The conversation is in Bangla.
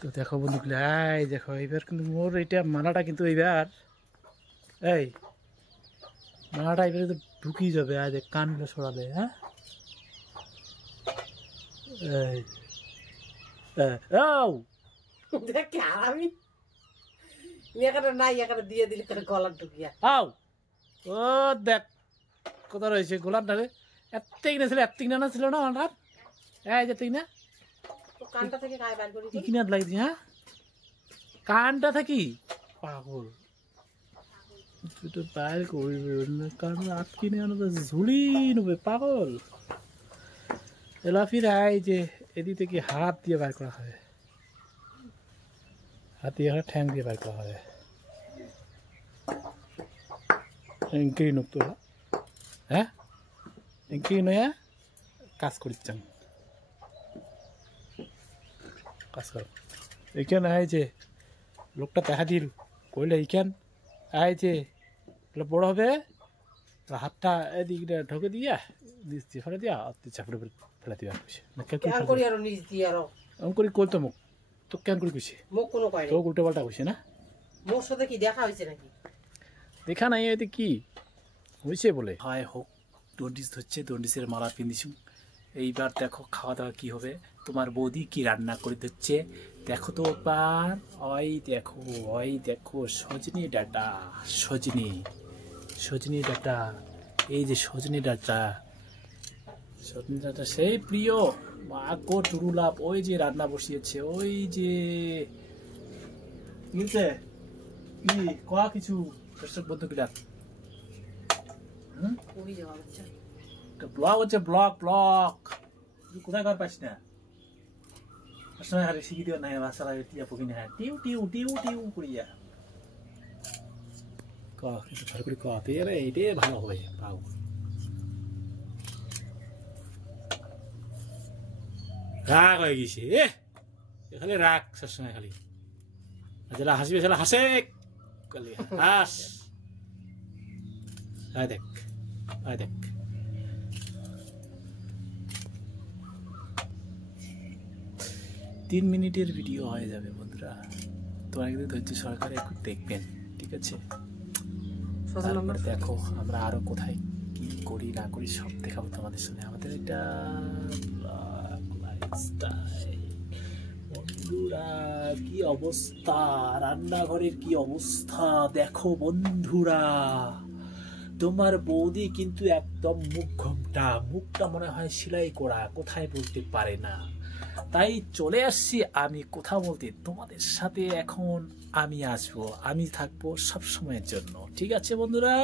তো দেখো বন্ধুগুলো, এই দেখো এইবার কিন্তু মোর এটা মালাটা কিন্তু এইবার এই মালাটা এবারে তো ঢুকিয়ে যাবে। আজ কানগুলো সরালে, হ্যাঁ এই দেখ আমি এখানে নাই, এখানে দিয়ে দিলে গলা ঢুকিয়া আও ও দেখ কোথা রয়েছে গোলাপটা রে। এত্তিক না ছিল, এত্তিক না ছিল না আমার এই যে তিক না কানটা থেকে গায়ে বার করি কি কিনাত লাগছি, হ্যাঁ কানটা থাকি পাগল বাইর করবে কারণ আটকি নেই তো ঝুলি নেবে পাগল। এলা ফির এই যে এদিক থেকে হাত দিয়ে বার করা হয়, হাত দিয়ে ঠ্যাং দিয়ে বার করা হয়। ইনকি নুক তোলা, হ্যাঁ ইনকি নয়া কাজ করিচ্ছাং কাজ কর। এইখান এই যে লোকটা দেখা দিল কইলে এইখান এই যে বড় হবে হাতটা এদিকে ঢোকে দিয়া দিচ্ছি ফেলে দিয়া চাপড়ে ফেলে দিয়া করি করতো মুখ তো কেন করে কইছে মুখ কোনো কয় তো উল্টো পাল্টা কইছে না। মোর সাথে কি দেখা হয়েছে নাকি? দেখা নাই এতে কি হয়েছে বলে হয় হোক। দন্ডিস ধরছে, দন্ডিসের মালা পিন্দিছু। এইবার দেখো খাওয়া দাওয়া কি হবে, তোমার বৌদি কি রান্না করে দিচ্ছে দেখো তো একবার। ওই দেখো সজনি ডাটা, সজনি ডাটা, এই যে সজনি ডাটা সেই প্রিয় মা গো টুরুলাপ। ওই যে রান্না বসিয়েছে, ওই যে কি কয়া কিছু দর্শক বন্ধু কিনা ব্লগ হচ্ছে ব্লগ কোথায় ঘর পাইস না আসলে হারে শিখি দিও না ভাষা লাগে টিয়া পকি না টিউ টিউ টিউ টিউ করিয়া ক কিছু ভালো করে কতে রে এইটাই ভালো হবে পাও। রাগ হয়ে গেছে খালি রাগ সবসময় খালি যারা হাসবে সেটা হাসে খালি হাস। দেখ 3 মিনিটের ভিডিও হয়ে যাবে বন্ধুরা, তোমার কিন্তু ধৈর্য সহকারে একটু দেখবেন, ঠিক আছে? তারপরে দেখো আমরা আরো কোথায় কি করি না করি সব দেখাবো তোমাদের সামনে। আমাদের এটা বন্ধুরা কি অবস্থা, রান্নাঘরের কি অবস্থা দেখো বন্ধুরা। তোমার বৌদি কিন্তু একদম মুখটা মনে হয় সেলাই করা, কোথায় বলতে পারে না। তাই চলে আসছি আমি কথা বলতে তোমাদের সাথে। এখন আমি আসবো, আমি থাকবো সব সময়ের জন্য, ঠিক আছে বন্ধুরা?